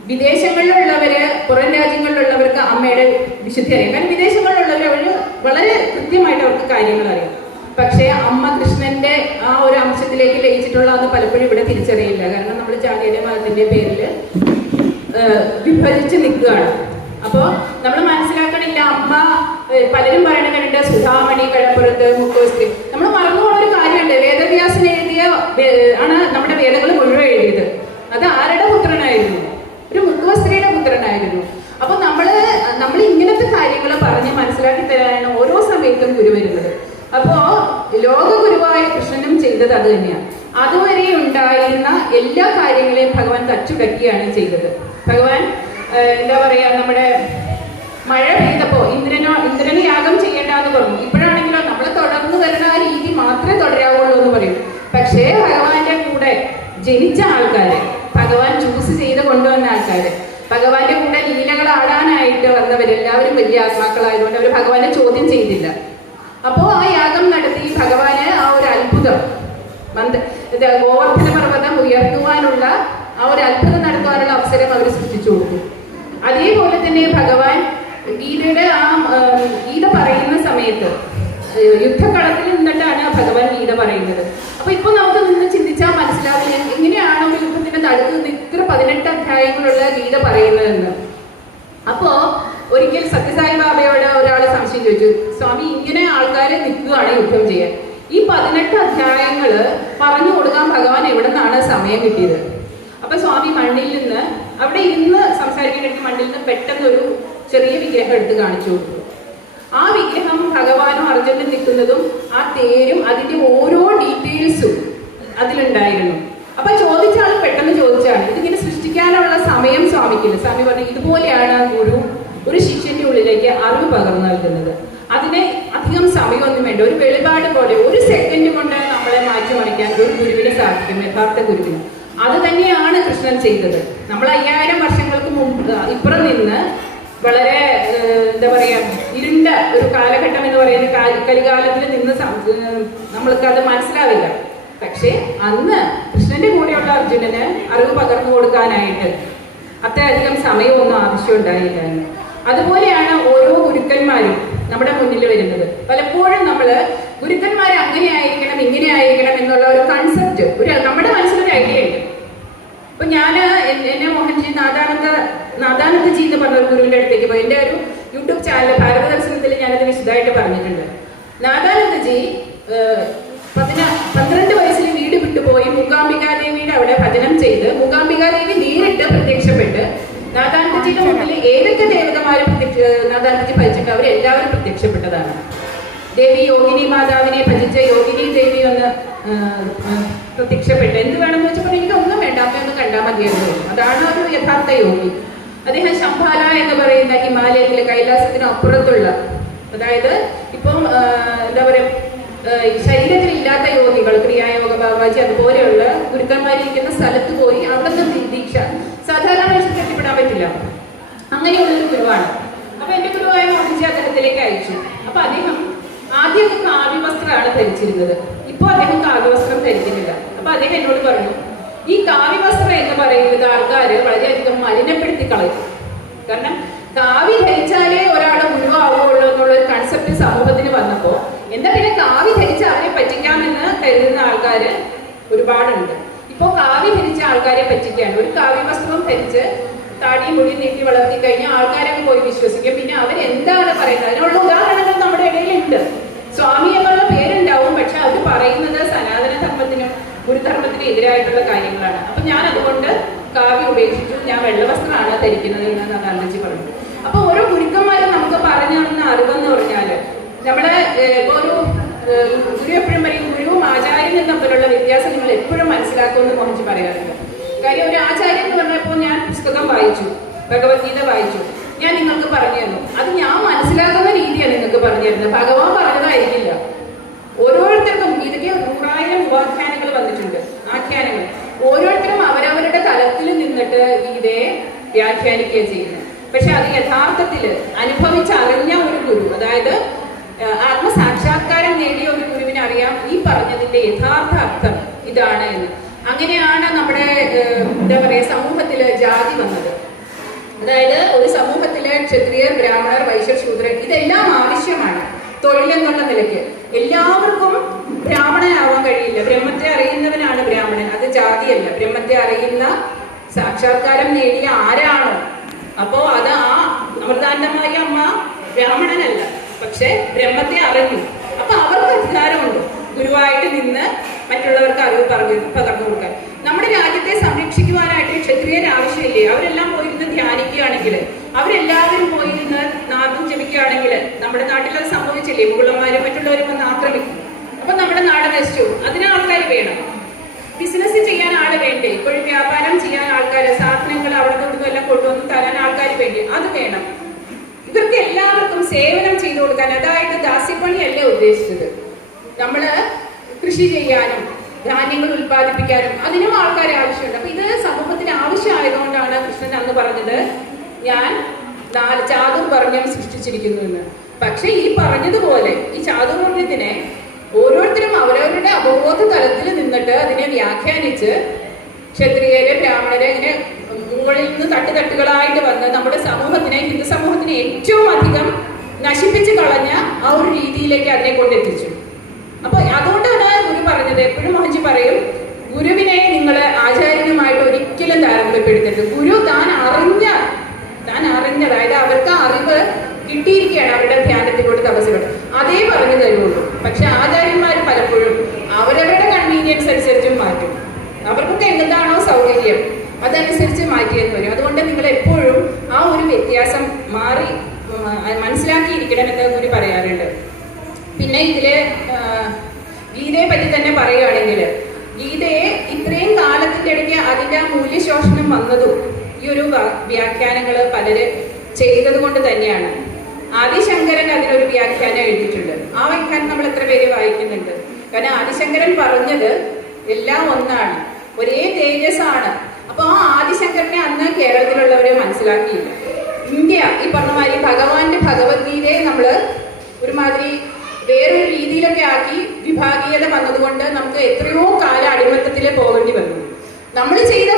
വിദേശങ്ങളിലുള്ളവര്, പുറം രാജ്യങ്ങളിലുള്ളവർക്ക് അമ്മയുടെ വിശുദ്ധി അറിയാം. കാരണം വിദേശങ്ങളിലുള്ളവർ അവര് വളരെ കൃത്യമായിട്ട് അവർക്ക് കാര്യങ്ങൾ അറിയാം. പക്ഷേ അമ്മ കൃഷ്ണന്റെ ആ ഒരു അംശത്തിലേക്ക് ലയിച്ചിട്ടുള്ള അത് പലപ്പോഴും ഇവിടെ തിരിച്ചറിയില്ല. കാരണം നമ്മൾ ജാതിയുടെ മതത്തിന്റെ പേരിൽ വിഭജിച്ച് നിൽക്കുകയാണ്. അപ്പോ നമ്മൾ മനസ്സിലാക്കണില്ല. അമ്മ പലരും പറയണ കണ്ടിട്ട് സുധാമണി കഴപ്പുറത്ത് മുക്കോസ്ത്രീ. നമ്മൾ മറന്നുപോകുന്ന ഒരു കാര്യമുണ്ട്. വേദവ്യാസൻ എഴുതിയ ആണ് നമ്മുടെ വേദങ്ങൾ മുഴുവൻ എഴുതിയത്. അത് ആരുടെ പുത്രനായിരുന്നു? ഒരു മുക്കുവസ്ത്രീയുടെ പുത്രനായിരുന്നു. അപ്പൊ നമ്മൾ ഇങ്ങനത്തെ കാര്യങ്ങൾ പറഞ്ഞ് മനസ്സിലാക്കി തരാനാണ് ഓരോ സമയത്തും ഗുരു വരുന്നത്. അപ്പോ ലോക ഗുരുവായ കൃഷ്ണ ചെയ്തത് അത് തന്നെയാണ്. അതുവരെ ഉണ്ടായിരുന്ന എല്ലാ കാര്യങ്ങളെയും ഭഗവാൻ തച്ചുടക്കിയാണ് ചെയ്തത്. ഭഗവാൻ എന്താ പറയാ, നമ്മുടെ മഴ പെയ്തപ്പോ ഇന്ദ്രന് യാഗം ചെയ്യേണ്ട എന്ന് പറഞ്ഞു. ഇപ്പോഴാണെങ്കിലോ നമ്മൾ തുടർന്ന് വരുന്ന ആ രീതി മാത്രമേ തുടരാവുള്ളൂ എന്ന് പറയും. പക്ഷേ ഭഗവാന്റെ കൂടെ ജനിച്ച ആൾക്കാര്, ഭഗവാൻ ചൂസ് ചെയ്ത് കൊണ്ടുവന്ന ആൾക്കാര്, ഭഗവാന്റെ കൂടെ ലീലകൾ ആടാനായിട്ട് വന്നവരെല്ലാവരും വലിയ ആത്മാക്കളായതുകൊണ്ട് അവർ ഭഗവാനെ ചോദ്യം ചെയ്തില്ല. അപ്പോ ആ യാഗം നടത്തി ഭഗവാന് ആ ഒരു അത്ഭുതം, ഗോവർദ്ധന പർവ്വതം ഉയർത്തുവാനുള്ള ആ ഒരു അത്ഭുതം നടത്തുവാനുള്ള അവസരം അവർ സൃഷ്ടിച്ചു കൊടുത്തു. അതേപോലെ തന്നെ ഭഗവാൻ ഗീത പറയുന്ന സമയത്ത് യുദ്ധകളത്തിൽ നിന്നിട്ടാണ് ഭഗവാൻ ഗീത പറയുന്നത്. അപ്പൊ ഇപ്പൊ നമുക്ക് നിന്ന് ചിന്തിച്ചാൽ മനസ്സിലാവില്ല എങ്ങനെയാണ് ഒരു യുദ്ധത്തിന്റെ നടുക്ക് നിന്ന് ഇത്ര 18 അധ്യായങ്ങളുള്ള ഗീത പറയുന്നതെന്ന്. അപ്പോ ഒരിക്കൽ സത്യസായി ബാബയോട് ഒരാൾ സംശയം ചോദിച്ചു, സ്വാമി ഇങ്ങനെ ആൾക്കാരെ നിൽക്കുകയാണ് യുദ്ധം ചെയ്യാൻ, ഈ 18 അധ്യായങ്ങള് പറഞ്ഞു കൊടുക്കാൻ ഭഗവാൻ എവിടെ നിന്നാണ് സമയം കിട്ടിയത്? അപ്പൊ സ്വാമി മണ്ണിൽ നിന്ന് അവിടെ ഇരുന്ന് സംസാരിക്കേണ്ട മണ്ണിൽ നിന്ന് പെട്ടെന്ന് ഒരു ചെറിയ വിഗ്രഹം എടുത്ത് കാണിച്ചു കൊടുത്തു. ആ വിഗ്രഹം ഭഗവാനും അർജുനനും നിൽക്കുന്നതും ആ തേരും അതിന്റെ ഓരോ ഡീറ്റെയിൽസും അതിലുണ്ടായിരുന്നു. അപ്പൊ ചോദിച്ച ആൾ പെട്ടെന്ന് ചോദിച്ചാണ്, ഇതിങ്ങനെ സൃഷ്ടിക്കാനുള്ള സമയം സ്വാമിക്കില്ല. സ്വാമി പറഞ്ഞു, ഇതുപോലെയാണ് ഗുരു ഒരു ശിഷ്യന്റെ ഉള്ളിലേക്ക് അറിവ് പകർന്നു നൽകുന്നത്. അതിന് അധികം സമയമൊന്നും വേണ്ട, ഒരു വെളിപാട് പോലെ 1 സെക്കൻഡ് കൊണ്ട് നമ്മളെ മാറ്റിമറിക്കാൻ ഒരു ഗുരുവിന് സാധിക്കും, യഥാർത്ഥ ഗുരുവിന്. അത് തന്നെയാണ് കൃഷ്ണൻ ചെയ്തത്. നമ്മൾ 5000 വർഷങ്ങൾക്ക് മുമ്പ് ഇപ്പുറം നിന്ന് വളരെ എന്താ പറയാ ഇരുണ്ട ഒരു കാലഘട്ടം എന്ന് പറയുന്ന കലികാലത്തിൽ നിന്ന് നമ്മൾക്ക് അത് മനസ്സിലാവില്ല. പക്ഷെ അന്ന് കൃഷ്ണന്റെ കൂടെയുള്ള അർജുനന് അറിവ് പകർന്നു കൊടുക്കാനായിട്ട് അത്രയധികം സമയമൊന്നും ആവശ്യമുണ്ടായില്ല. അതുപോലെയാണ് ഓരോ ഗുരുക്കന്മാരും നമ്മുടെ മുന്നിൽ വരുന്നത്. പലപ്പോഴും നമ്മള് ഗുരുക്കന്മാരെ അങ്ങനെ ആയിരിക്കണം ഇങ്ങനെ ആയിരിക്കണം എന്നുള്ള ഒരു കൺസെപ്റ്റ് നമ്മുടെ മനസ്സിലൊരു ഐഡിയ ഉണ്ട്. അപ്പൊ എന്നെ മോഹൻജി നാദാനന്ദജി എന്ന് പറഞ്ഞ ഒരു ഗുരുവിന്റെ അടുത്തേക്ക് പോയി. എന്റെ ഒരു യൂട്യൂബ് ചാനൽ ഭാരത ദർശനത്തിൽ ഞാനത് വിശദമായിട്ട് പറഞ്ഞിട്ടുണ്ട്. നാദാനന്ദജി 12 വയസ്സിൽ വീട് വിട്ടുപോയി മൂകാംബികാദേവിയുടെ അവിടെ ഭജനം ചെയ്ത് മൂകാംബികാദേവി നേരിട്ട് പ്രത്യക്ഷപ്പെട്ട് നാദാനന്ദജിയുടെ മുന്നിൽ ഏതൊക്കെ ദേവതമാരെ നാദാനന്ദജി ഭജിച്ചിട്ട് അവരെല്ലാവരും പ്രത്യക്ഷപ്പെട്ടതാണ്. ദേവി യോഗിനി മാതാവിനെ ഭജിച്ച യോഗിനി ദേവി ഒന്ന് പ്രത്യക്ഷപ്പെട്ട് എന്ത് വേണമെന്ന് വെച്ചപ്പോൾ എനിക്ക് ഒന്നും വേണ്ട, അമ്മയൊന്ന് കണ്ടാൽ മതിയായിരുന്നു. അതാണ് ഒരു യഥാർത്ഥ യോഗി. അദ്ദേഹം ശംഭാല എന്ന് പറയുന്ന ഹിമാലയത്തിലെ കൈലാസത്തിന് അപ്പുറത്തുള്ള, അതായത് ഇപ്പം എന്താ പറയാ ശരീരത്തിൽ ഇല്ലാത്ത യോഗികൾ, ക്രിയായോഗ ബാബാജി അതുപോലെയുള്ള ഗുരുക്കന്മാരിരിക്കുന്ന സ്ഥലത്ത് പോയി അവിടെ നിന്ന് ദീക്ഷ സാധാരണ മനുഷ്യർക്ക് എത്തിപ്പെടാൻ പറ്റില്ല. അങ്ങനെയുള്ളൊരു ഗുരുവാണ്. അപ്പൊ എന്റെ ഗുരുവായ മോഹൻജി അദ്ദേഹത്തിലേക്ക് അയച്ചു. അപ്പൊ അദ്ദേഹം ആദ്യമൊക്കെ കാവ്യവസ്ത്രമാണ് ധരിച്ചിരുന്നത്. ഇപ്പൊ അദ്ദേഹം കാവ്യവസ്ത്രം ധരിക്കുന്നില്ല. അപ്പൊ അദ്ദേഹം എന്നോട് പറഞ്ഞു, ഈ കാവ്യവസ്ത്രം എന്ന് പറയുന്നത് ആൾക്കാര് വളരെയധികം മലിനപ്പെടുത്തി കളയും. കാരണം കാവ്യ ധരിച്ചാലേ ഒരാളെ ഗുരുവാവുള്ളൂ എന്നുള്ള ഒരു കൺസെപ്റ്റ് സമൂഹത്തിന് വന്നപ്പോ എന്താ പിന്നെ കാവ്യ ധരിച്ച് അവരെ പറ്റിക്കാമെന്ന് കരുതുന്ന ആൾക്കാര് ഒരുപാടുണ്ട്. ഇപ്പോ കാവ്യ ധരിച്ച ആൾക്കാരെ പറ്റിക്കാണ്. ഒരു കാവ്യവസ്ത്രം ധരിച്ച് താടിയും മുടി നീട്ടി വളർത്തി കഴിഞ്ഞാൽ ആൾക്കാരൊക്കെ പോയി വിശ്വസിക്കും. പിന്നെ അവരെന്താണ് പറയുന്നത് അതിനുള്ള ഉദാഹരണങ്ങൾ നമ്മുടെ ഇടയിലുണ്ട്. സ്വാമി എന്നുള്ള പേരുണ്ടാവും, പക്ഷെ അവർ പറയുന്നത് സനാതന ധർമ്മത്തിനും ഗുരുധർമ്മത്തിനും എതിരായിട്ടുള്ള കാര്യങ്ങളാണ്. അപ്പൊ ഞാൻ അതുകൊണ്ട് കാവ്യ ഉപേക്ഷിച്ചു, ഞാൻ വെള്ളവസ്ത്രമാണ് ധരിക്കുന്നത് എന്ന് നാദാനന്ദജി പറഞ്ഞു. അപ്പൊ ഓരോ ഗുരുക്കന്മാരും നമുക്ക് പറഞ്ഞു തന്ന അറിവെന്ന് പറഞ്ഞാല് നമ്മളെ ഒരു ഗുരു എപ്പോഴും പറയും, ഗുരുവും ആചാര്യനും തമ്മിലുള്ള വ്യത്യാസം നിങ്ങൾ എപ്പോഴും മനസ്സിലാക്കുമെന്ന് മോഹൻജി പറയാറുണ്ട്. കാര്യം ഒരു ആചാര്യൻ എന്ന് പറഞ്ഞപ്പോൾ ഞാൻ പുസ്തകം വായിച്ചു, ഭഗവത്ഗീത വായിച്ചു, ഞാൻ നിങ്ങൾക്ക് പറഞ്ഞു തന്നു. അത് ഞാൻ മനസ്സിലാക്കുന്ന രീതിയാണ് നിങ്ങൾക്ക് പറഞ്ഞു തരുന്നത്, ഭഗവാൻ പറഞ്ഞതായിരിക്കില്ല. ഓരോരുത്തർക്കും ഗീതയ്ക്ക് 100,000 ഉപാഖ്യാനങ്ങൾ വന്നിട്ടുണ്ട്, ആഖ്യാനങ്ങൾ. ഓരോരുത്തരും അവരവരുടെ തലത്തിൽ നിന്നിട്ട് ഗീതയെ വ്യാഖ്യാനിക്കുകയും ചെയ്യുന്നു. പക്ഷെ അത് യഥാർത്ഥത്തിൽ അനുഭവിച്ചറിഞ്ഞ ഒരു ഗുരു, അതായത് ആത്മസാക്ഷാത്കാരം നേടിയ ഒരു ഗുരുവിനെ അറിയാം ഈ പറഞ്ഞതിന്റെ യഥാർത്ഥ അർത്ഥം ഇതാണ് എന്ന്. അങ്ങനെയാണ് നമ്മുടെ എന്താ പറയാ സമൂഹത്തില് ജാതി വന്നത്. അതായത് ഒരു സമൂഹത്തിലെ ക്ഷത്രിയർ, ബ്രാഹ്മണർ, വൈശ്യർ, ശൂദ്രർ ഇതെല്ലാം ആവശ്യമാണ് തൊഴിലെന്നുള്ള നിലയ്ക്ക്. എല്ലാവർക്കും ബ്രാഹ്മണനാവാൻ കഴിയില്ല. ബ്രഹ്മത്തെ അറിയുന്നവനാണ് ബ്രാഹ്മണൻ, അത് ജാതിയല്ല. ബ്രഹ്മത്തെ അറിയുന്ന സാക്ഷാത്കാരം നേടിയ ആരാണോ, അപ്പോ അത് ആ അമൃതാനന്ദമായ അമ്മ ബ്രാഹ്മണനല്ല, പക്ഷെ ബ്രഹ്മത്തെ അറിഞ്ഞു. അപ്പൊ അവർക്ക് അധികാരമുണ്ട് ഗുരുവായിട്ട് നിന്ന് മറ്റുള്ളവർക്ക് അറിവ് പകർന്നു കൊടുക്കാൻ. നമ്മുടെ രാജ്യത്തെ സംരക്ഷിക്കുവാനായിട്ട് ക്ഷത്രിയർ ആവശ്യമില്ലേ? അവരെല്ലാം പോയിരുന്ന് ധ്യാനിക്കുകയാണെങ്കിൽ, അവരെല്ലാവരും പോയിരുന്ന് നാദം ജപിക്കുകയാണെങ്കിൽ നമ്മുടെ നാട്ടിൽ അത് സംഭവിച്ചില്ലേ? മുഗളന്മാരും മറ്റുള്ളവരും വന്ന് ആക്രമിക്കും. അപ്പൊ നമ്മുടെ നാട് നശിച്ചു. അതിന് ആൾക്കാർ വേണം. ബിസിനസ് ചെയ്യാൻ ആള് വേണ്ടേ? ഇപ്പോഴും വ്യാപാരം ചെയ്യാൻ ആൾക്കാർ, സാധനങ്ങൾ അവിടെ നിന്നും എല്ലാം കൊണ്ടുവന്ന് തരാൻ ആൾക്കാർ വേണ്ടി, അത് വേണം. ഇവർക്ക് എല്ലാവർക്കും സേവനം ചെയ്തു കൊടുക്കാൻ, അതായത് ദാസ്യപ്പണിയല്ല ഉദ്ദേശിച്ചത്. നമ്മള് കൃഷി ചെയ്യാനും ധാന്യങ്ങൾ ഉൽപ്പാദിപ്പിക്കാനും അതിനും ആൾക്കാരെ ആവശ്യമുണ്ട്. അപ്പൊ ഇത് സമൂഹത്തിന് ആവശ്യമായതുകൊണ്ടാണ് കൃഷ്ണൻ അന്ന് പറഞ്ഞത്, ഞാൻ 4 ചാതുർവർണ്ണ്യം സൃഷ്ടിച്ചിരിക്കുന്നു എന്ന്. പക്ഷെ ഈ പറഞ്ഞതുപോലെ ഈ ചാതുർവർണ്ണ്യത്തിനെ ഓരോരുത്തരും അവരവരുടെ അവബോധ തലത്തിൽ നിന്നിട്ട് അതിനെ വ്യാഖ്യാനിച്ച് ക്ഷത്രിയരെ, ബ്രാഹ്മണരെ ഇങ്ങനെ മുകളിൽ നിന്ന് തട്ടുതട്ടുകളായിട്ട് വന്ന് നമ്മുടെ സമൂഹത്തിനെ, ഹിന്ദു സമൂഹത്തിനെ ഏറ്റവും അധികം നശിപ്പിച്ച് കളഞ്ഞ ആ ഒരു രീതിയിലേക്ക് അതിനെ കൊണ്ടെത്തിച്ചു. അപ്പൊ അതുകൊണ്ടാണ് ഗുരു പറഞ്ഞത്, എപ്പോഴും മോഹൻജി പറയും, ഗുരുവിനെ നിങ്ങൾ ആചാര്യനുമായിട്ട് ഒരിക്കലും താരതമ്യപ്പെടുത്തരുത്. ഗുരു താൻ അറിഞ്ഞത്, അതായത് അവർക്ക് അറിവ് കിട്ടിയിരിക്കുകയാണ് അവരുടെ ധ്യാനത്തിലൂടെ, തപസ്സിലൂടെ, അതേ പറഞ്ഞു തരുള്ളൂ. പക്ഷെ ആചാര്യന്മാർ പലപ്പോഴും അവരവരുടെ കൺവീനിയൻസ് അനുസരിച്ചും മാറ്റും. അവർക്കൊക്കെ എന്താണോ സൗകര്യം അതനുസരിച്ച് മാറ്റിയെന്ന് വരും. അതുകൊണ്ട് നിങ്ങൾ എപ്പോഴും ആ ഒരു വ്യത്യാസം മനസ്സിലാക്കിയിരിക്കണമെന്ന് ഗുരു പറയാറുണ്ട്. പിന്നെ ഇതില് ഗീതയെ പറ്റി തന്നെ പറയുകയാണെങ്കിൽ, ഗീതയെ ഇത്രയും കാലത്തിന്റെ ഇടയ്ക്ക് അതിന്റെ മൂല്യശോഷണം വന്നതും ഈ ഒരു വ്യാഖ്യാനങ്ങൾ പലര് ചെയ്തത് കൊണ്ട് തന്നെയാണ്. ആദിശങ്കരൻ അതിനൊരു വ്യാഖ്യാനം എഴുതിയിട്ടുണ്ട്. ആ വ്യാഖ്യാനം നമ്മൾ എത്ര പേര് വായിക്കുന്നുണ്ട്? കാരണം ആദിശങ്കരൻ പറഞ്ഞത് എല്ലാം ഒന്നാണ്, ഒരേ തേജസ്സാണ്. അപ്പൊ ആ ആദിശങ്കരനെ അന്ന് കേരളത്തിലുള്ളവരെ മനസ്സിലാക്കിയില്ല. ഇന്ത്യ ഈ പറഞ്ഞമാതിരി ഭഗവാന്റെ ഭഗവത്ഗീതയെ നമ്മള് ഒരുമാതിരി വേറൊരു രീതിയിലൊക്കെ ആക്കി വിഭാഗീയത വന്നതുകൊണ്ട് നമുക്ക് എത്രയോ കാലം അടിമത്തത്തിൽ പോകേണ്ടി വന്നു. നമ്മൾ ചെയ്ത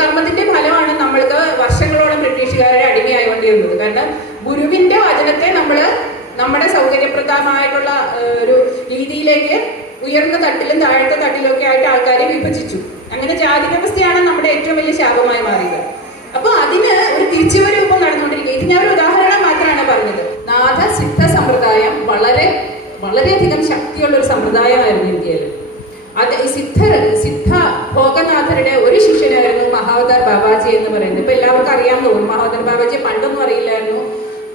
കർമ്മത്തിന്റെ ഫലമാണ് നമ്മൾക്ക് വർഷങ്ങളോളം ബ്രിട്ടീഷുകാരുടെ അടിമയായിക്കൊണ്ടേ വന്നത്. കാരണം ഗുരുവിന്റെ വചനത്തെ നമ്മുടെ സൗകര്യപ്രദമായിട്ടുള്ള ഒരു രീതിയിലേക്ക് ഉയർന്ന തട്ടിലും താഴത്തെ തട്ടിലും ഒക്കെ ആയിട്ട് ആൾക്കാരെ വിഭജിച്ചു. അങ്ങനെ ജാതി വ്യവസ്ഥയാണ് നമ്മുടെ ഏറ്റവും വലിയ ശാപമായി മാറിയത്. അപ്പൊ അതിന് ഒരു തിരിച്ചുവരവ് ഇപ്പം നടന്നുകൊണ്ടിരിക്കുക. ഇത് ഞാൻ ഒരു ഉദാഹരണം മാത്രമാണ് പറഞ്ഞത്. നാഥ സിദ്ധ സമ്പ്രദായം വളരെയധികം ശക്തിയുള്ള ഒരു സമ്പ്രദായമായിരുന്നു ഇന്ത്യയിൽ. അത് സിദ്ധ ഭോഗനാഥരുടെ ഒരു ശിഷ്യനായിരുന്നു മഹാവതാർ ബാബാജി എന്ന് പറയുന്നത്. ഇപ്പൊ എല്ലാവർക്കും അറിയാൻ തോന്നും. മഹാവതാർ ബാബാജി പണ്ടൊന്നും അറിയില്ലായിരുന്നു.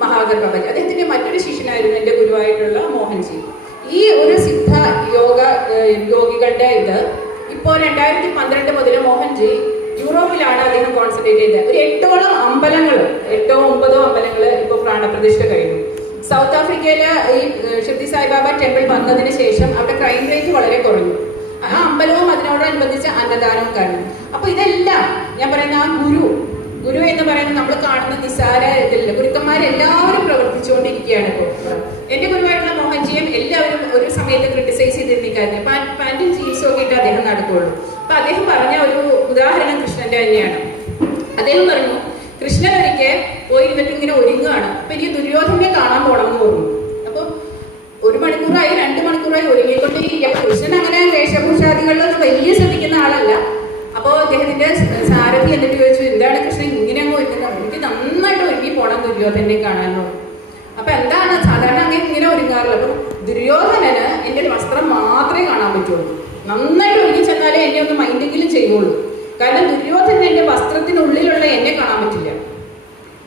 മഹാവതാർ ബാബാജി അദ്ദേഹത്തിന്റെ മറ്റൊരു ശിഷ്യനായിരുന്നു എന്റെ ഗുരുവായിട്ടുള്ള മോഹൻജി. ഈ ഒരു സിദ്ധ യോഗികളുടെ ഇത് ഇപ്പോ 2012 മുതൽ മോഹൻജി യൂറോപ്പിലാണ് അദ്ദേഹം കോൺസെൻട്രേറ്റ് ചെയ്തത്. ഒരു 8ഓളം അമ്പലങ്ങൾ, 8ഓ 9ഓ അമ്പലങ്ങൾ ഇപ്പൊ പ്രാണപ്രതിഷ്ഠ കഴിഞ്ഞു. സൗത്ത് ആഫ്രിക്കയില് ഈ ഷിർദി സായിബാബ ടെമ്പിൾ വന്നതിന് ശേഷം അവിടെ ക്രൈം റേറ്റ് വളരെ കുറഞ്ഞു. ആ അമ്പലവും അതിനോടനുബന്ധിച്ച് അന്നദാനവും കഴിഞ്ഞു. അപ്പൊ ഇതെല്ലാം ഞാൻ പറയുന്ന ആ ഗുരു എന്ന് പറയുന്നത് നമ്മൾ കാണുന്ന നിസ്സാര ഇതില്ല. ഗുരുക്കന്മാരെല്ലാവരും പ്രവർത്തിച്ചുകൊണ്ടിരിക്കുകയാണ് ഇപ്പോൾ. എന്റെ ഗുരുവായിട്ടുള്ള മോഹൻജിയും എല്ലാവരും ഒരു സമയത്ത് ക്രിട്ടിസൈസ് ചെയ്തിരിക്കായിരുന്നു. പാന്റും ജീൻസും ഒക്കെ ഇട്ട് അദ്ദേഹം നടക്കുള്ളൂ. അപ്പൊ അദ്ദേഹം പറഞ്ഞ ഒരു ഉദാഹരണം കൃഷ്ണന്റെ തന്നെയാണ്. അദ്ദേഹം പറഞ്ഞു, കൃഷ്ണൻ ഒരിക്കൽ പോയിരുന്നിട്ട് ഇങ്ങനെ ഒരുങ്ങുകയാണ്. അപ്പൊ എനിക്ക് ദുര്യോധനെ കാണാൻ പോകണം എന്ന് തോന്നുന്നു. അപ്പൊ 1 മണിക്കൂറായി 2 മണിക്കൂറായി ഒരുങ്ങിക്കൊണ്ടിരിക്കുക. കൃഷ്ണൻ അങ്ങനെ വേഷഭൂഷാദികളിലൊന്നും വലിയ ശ്രദ്ധിക്കുന്ന ആളല്ല. അപ്പോ അദ്ദേഹത്തിന്റെ സാരഥി എന്നിട്ട് ചോദിച്ചു, എന്താണ് കൃഷ്ണൻ ഇങ്ങനെ അങ്ങ് ഒരുങ്ങുന്നത്? എനിക്ക് നന്നായിട്ട് ഒരുങ്ങി പോണം ദുര്യോധനെ കാണാനോ. അപ്പൊ എന്താണ് സാധാരണ അങ്ങനെ ഇങ്ങനെ ഒരുങ്ങാറില്ല. അപ്പൊ ദുര്യോധനന് എന്റെ വസ്ത്രം മാത്രമേ കാണാൻ പറ്റുള്ളൂ. നന്നായിട്ട് ഒരുങ്ങി ചെന്നാലേ എന്നെ ഒന്ന് മൈൻഡെങ്കിലും ചെയ്യുള്ളൂ. കാരണം ദുര്യോധനൻ എന്റെ വസ്ത്രത്തിനുള്ളിലുള്ള എന്നെ കാണാൻ പറ്റില്ല.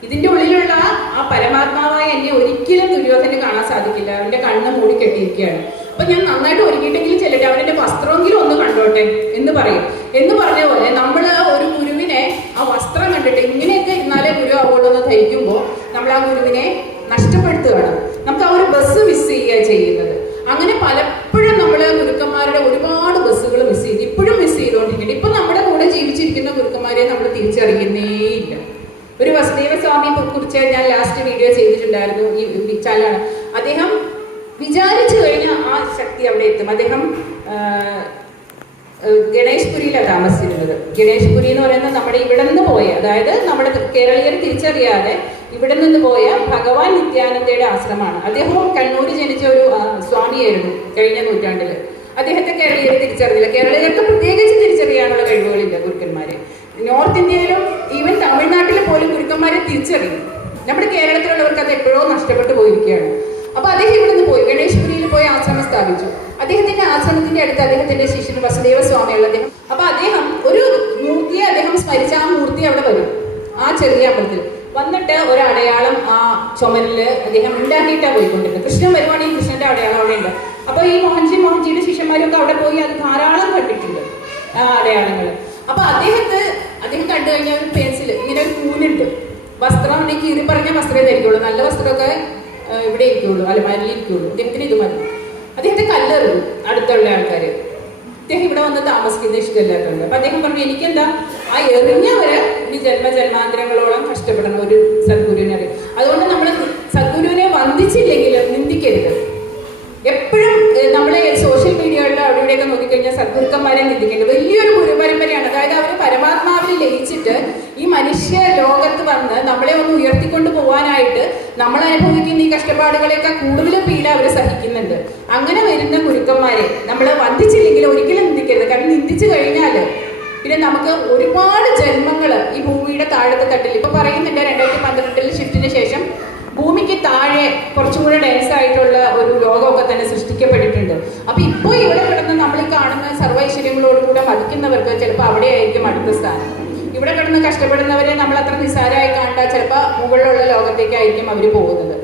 ഇതിന്റെ ഉള്ളിലുള്ള ആ പരമാത്മാവായ എന്നെ ഒരിക്കലും ദുര്യോധനെ കാണാൻ സാധിക്കില്ല. അവന്റെ കണ്ണ് മൂടി കെട്ടിയിരിക്കുകയാണ്. അപ്പൊ ഞാൻ നന്നായിട്ട് ഒരുങ്ങിയിട്ടെങ്കിലും ചെല്ലട്ടെ, അവന്റെ വസ്ത്രമെങ്കിലും ഒന്ന് കണ്ടോട്ടെ എന്ന് പറയും. എന്ന് പറഞ്ഞ പോലെ നമ്മള് ഒരു ഗുരുവിനെ ആ വസ്ത്രം കണ്ടിട്ട് ഇങ്ങനെയൊക്കെ ഇന്നാലേ ഗുരു ആവുള്ളൂ എന്ന് ധരിക്കുമ്പോൾ നമ്മൾ ആ ഗുരുവിനെ നഷ്ടപ്പെടുത്തുകയാണ്. നമുക്ക് ആ ഒരു ബസ് മിസ് ചെയ്യുക ചെയ്യുന്നത്. അങ്ങനെ പലപ്പോഴും നമ്മള് ഗുരുക്കന്മാരുടെ ഒരുപാട് ബസ്സുകൾ മിസ് ചെയ്ത് ഇപ്പോഴും മിസ് ചെയ്തുകൊണ്ടിരിക്കുന്നുണ്ട്. ഇപ്പൊ നമ്മുടെ കൂടെ ജീവിച്ചിരിക്കുന്ന ഗുരുക്കന്മാരെ നമ്മൾ തിരിച്ചറിയുന്നേയില്ല. ഒരു വസുദേവ സ്വാമിയെ കുറിച്ച് ഞാൻ ലാസ്റ്റ് വീഡിയോ ചെയ്തിട്ടുണ്ടായിരുന്നു. ഈ ചാലാണ് അദ്ദേഹം വിചാരിച്ചു കഴിഞ്ഞാൽ ആ ശക്തി അവിടെ എത്തും. അദ്ദേഹം ഗണേഷ്പുരിയിലാണ് താമസിച്ചിരുന്നത്. ഗണേഷ്പുരി എന്ന് പറയുന്നത് നമ്മുടെ ഇവിടെ നിന്ന് പോയ, അതായത് നമ്മുടെ കേരളീയർ തിരിച്ചറിയാതെ ഇവിടെ നിന്ന് പോയ ഭഗവാൻ നിത്യാനന്ദയുടെ ആശ്രമമാണ്. അദ്ദേഹവും കണ്ണൂർ ജനിച്ച ഒരു സ്വാമിയായിരുന്നു കഴിഞ്ഞ നൂറ്റാണ്ടിൽ. അദ്ദേഹത്തെ കേരളീയർ തിരിച്ചറിയില്ല. കേരളീയർക്ക് പ്രത്യേകിച്ച് തിരിച്ചറിയാനുള്ള കഴിവുകളില്ല ഗുരുക്കന്മാരെ. നോർത്ത് ഇന്ത്യയിലും ഈവൻ തമിഴ്നാട്ടിൽ പോലും ഗുരുക്കന്മാരെ തിരിച്ചറിയും. നമ്മുടെ കേരളത്തിലുള്ളവർക്ക് അത് എപ്പോഴോ നഷ്ടപ്പെട്ടു പോയിരിക്കുകയാണ്. അപ്പൊ അദ്ദേഹം ഇവിടെ നിന്ന് പോയി ഗണേഷ്പുരിയിൽ പോയി ആശ്രമം സ്ഥാപിച്ചു. അദ്ദേഹത്തിന്റെ ആശ്രമത്തിന്റെ അടുത്ത് അദ്ദേഹത്തിന്റെ ശിഷ്യൻ വസുദേവ സ്വാമിയുള്ള അദ്ദേഹം. അപ്പൊ അദ്ദേഹം ഒരു മൂർത്തിയെ അദ്ദേഹം സ്മരിച്ച ആ മൂർത്തി അവിടെ വരും. ആ ചെറിയ അമ്പലത്തിൽ വന്നിട്ട് ഒരു അടയാളം ആ ചുമരില് അദ്ദേഹം ഉണ്ടാക്കിയിട്ടാണ് പോയിക്കൊണ്ടിരുന്നത്. കൃഷ്ണൻ വരുവാണെങ്കിൽ കൃഷ്ണന്റെ അടയാളം അവിടെ ഉണ്ട്. അപ്പൊ ഈ മോഹൻജി മോഹൻജിയുടെ ശിഷ്യന്മാരൊക്കെ അവിടെ പോയി അത് ധാരാളം കണ്ടിട്ടുണ്ട് ആ അടയാളങ്ങൾ. അപ്പൊ അദ്ദേഹം കണ്ടു കഴിഞ്ഞാൽ ഒരു പെൻസിൽ ഇങ്ങനെ ഒരു കൂനുണ്ട്, വസ്ത്രം കീറി പറഞ്ഞ വസ്ത്രമേ ധരിക്കുള്ളൂ, നല്ല വസ്ത്രമൊക്കെ ഇവിടെ ഇരിക്കുള്ളൂ, അലമാരിൽ ഇരിക്കുള്ളൂ. അദ്ദേഹത്തിന് ഇത് മതി. അദ്ദേഹത്തെ കല്ലെറിഞ്ഞു അടുത്തുള്ള ആൾക്കാര്. അദ്ദേഹം ഇവിടെ വന്ന് താമസിക്കുന്ന ഇഷ്ടമില്ലാത്തതുകൊണ്ട്. അപ്പൊ അദ്ദേഹം പറഞ്ഞു, എനിക്കെന്താ ആ എറിഞ്ഞവര് ഇനി ജന്മജന്മാന്തരങ്ങളോളം കഷ്ടപ്പെടണം ഒരു സദ്ഗുരുവിനെ അറിയാം. അതുകൊണ്ട് നമ്മൾ സദ്ഗുരുവിനെ വന്ദിച്ചില്ലെങ്കിലും നിന്ദിക്കരുത്. എപ്പോഴും നമ്മളെ സോഷ്യൽ മീഡിയകളിൽ അവിടെ ഇവിടെയൊക്കെ നോക്കിക്കഴിഞ്ഞാൽ സദ്ഗുരുക്കന്മാരെ നിന്ദിക്കേണ്ടത് വലിയൊരു ഗുരുപരമ്പരയാണ്. അതായത് അവർ പരമാത്മാവിൽ ലയിച്ചിട്ട് ഈ മനുഷ്യ ലോകത്ത് വന്ന് നമ്മളെ ഒന്ന് ഉയർത്തിക്കൊണ്ട് പോകാനായിട്ട് നമ്മൾ അനുഭവിക്കുന്ന ഈ കഷ്ടപ്പാടുകളെയൊക്കെ കൂടുതൽ പീഡ അവർ സഹിക്കുന്നുണ്ട്. അങ്ങനെ വരുന്ന ഗുരുക്കന്മാരെ നമ്മൾ വന്ദിച്ചില്ലെങ്കിൽ ഒരിക്കലും നിന്ദിക്കരുത്. കാരണം നിന്ദിച്ചു കഴിഞ്ഞാൽ പിന്നെ നമുക്ക് ഒരുപാട് ജന്മങ്ങൾ ഈ ഭൂമിയുടെ താഴത്തെ തട്ടിൽ ഇപ്പൊ പറയുന്നുണ്ട് 2012 ഷിഫ്റ്റിന് ശേഷം ഭൂമിക്ക് താഴെ കുറച്ചും കൂടെ ഡെൻസ് ആയിട്ടുള്ള ഒരു ലോകമൊക്കെ തന്നെ സൃഷ്ടിക്കപ്പെട്ടിട്ടുണ്ട്. അപ്പൊ ഇപ്പോൾ ഇവിടെ കിടന്ന് നമ്മൾ ഈ കാണുന്ന സർവൈശ്വര്യങ്ങളോടുകൂടെ മതിക്കുന്നവർക്ക് ചിലപ്പോൾ അവിടെ ആയിരിക്കും അടുത്ത സ്ഥാനം. ഇവിടെ കിടന്ന് കഷ്ടപ്പെടുന്നവരെ നമ്മൾ അത്ര നിസ്സാരമായി കാണാൻ ചിലപ്പോൾ മുകളിലുള്ള ലോകത്തേക്കായിരിക്കും അവർ പോകുന്നത്.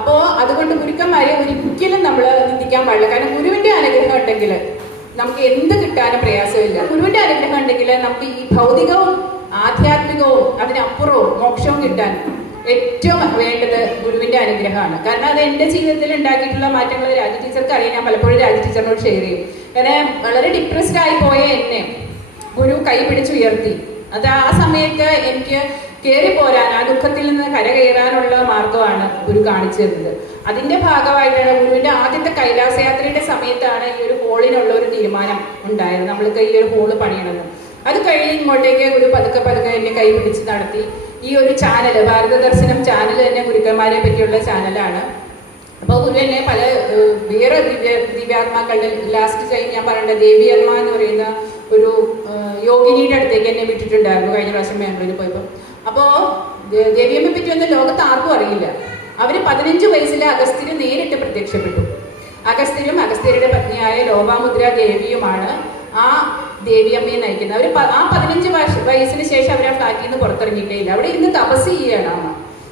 അപ്പോൾ അതുകൊണ്ട് ഗുരുക്കന്മാരെ ഒരിക്കലും നമ്മൾ നിന്ദിക്കാൻ പാടില്ല. കാരണം ഗുരുവിന്റെ അനുഗ്രഹം ഉണ്ടെങ്കിൽ നമുക്ക് എന്ത് കിട്ടാനും പ്രയാസമില്ല. ഗുരുവിന്റെ അനുഗ്രഹം ഉണ്ടെങ്കിൽ നമുക്ക് ഈ ഭൗതികവും ആധ്യാത്മികവും അതിനപ്പുറവും മോക്ഷവും കിട്ടാൻ ഏറ്റവും വേണ്ടത് ഗുരുവിന്റെ അനുഗ്രഹമാണ്. കാരണം അത് എൻ്റെ ജീവിതത്തിൽ ഉണ്ടാക്കിയിട്ടുള്ള മാറ്റങ്ങൾ രാജ ടീച്ചർക്ക് അറിയാം. ഞാൻ പലപ്പോഴും രാജ ടീച്ചറിനോട് ഷെയർ ചെയ്യും. കാരണം വളരെ ഡിപ്രസ്ഡ് ആയി പോയ എന്നെ ഗുരു കൈ പിടിച്ചുയർത്തി. അത് ആ സമയത്ത് എനിക്ക് കയറി പോരാൻ, ആ ദുഃഖത്തിൽ നിന്ന് കരകയറാനുള്ള മാർഗമാണ് ഗുരു കാണിച്ചു തരുന്നത്. അതിന്റെ ഭാഗമായിട്ടാണ് ഗുരുവിന്റെ ആദ്യത്തെ കൈലാസയാത്രയുടെ സമയത്താണ് ഈ ഒരു ഹോളിനുള്ള ഒരു തീരുമാനം ഉണ്ടായത്, നമ്മൾക്ക് ഈ ഒരു ഹോള് പണിയണമെന്ന്. അത് കഴിഞ്ഞ് ഇങ്ങോട്ടേക്ക് ഗുരു പതുക്കെ എന്നെ കൈ പിടിച്ച് നടത്തി. ഈ ഒരു ചാനൽ ഭാരത ദർശനം ചാനൽ തന്നെ ഗുരുക്കന്മാരെ പറ്റിയുള്ള ചാനലാണ്. അപ്പോൾ ഗുരു എന്നെ പല വേറെ ദിവ്യാത്മാക്കളുടെ ലാസ്റ്റ് ടൈം ഞാൻ പറയേണ്ട ദേവിയമ്മ എന്ന് പറയുന്ന ഒരു യോഗിനിയുടെ അടുത്തേക്ക് എന്നെ വിട്ടിട്ടുണ്ടായിരുന്നു കഴിഞ്ഞ പ്രാവശ്യം ബാംഗ്ലൂരിൽ പോയപ്പോൾ. അപ്പോൾ ദേവിയമ്മയെ പറ്റിയൊന്നും ലോകത്ത് ആർക്കും അറിയില്ല. അവർ 15 വയസ്സിലെ അഗസ്ത്യര് നേരിട്ട് പ്രത്യക്ഷപ്പെട്ടു. അഗസ്ത്യരും അഗസ്ത്യരുടെ പത്നിയായ ലോപാമുദ്ര ദേവിയുമാണ് ആ ദേവിയമ്മയെ നയിക്കുന്നത്. അവർ ആ 15 വയസ്സിന് ശേഷം അവർ ആ ഫ്ലാറ്റിൽ നിന്ന് പുറത്തിറങ്ങിയിട്ടേ ഇല്ല. അവിടെ ഇരുന്ന് തപസ് ചെയ്യുകയാണ് അമ്മ.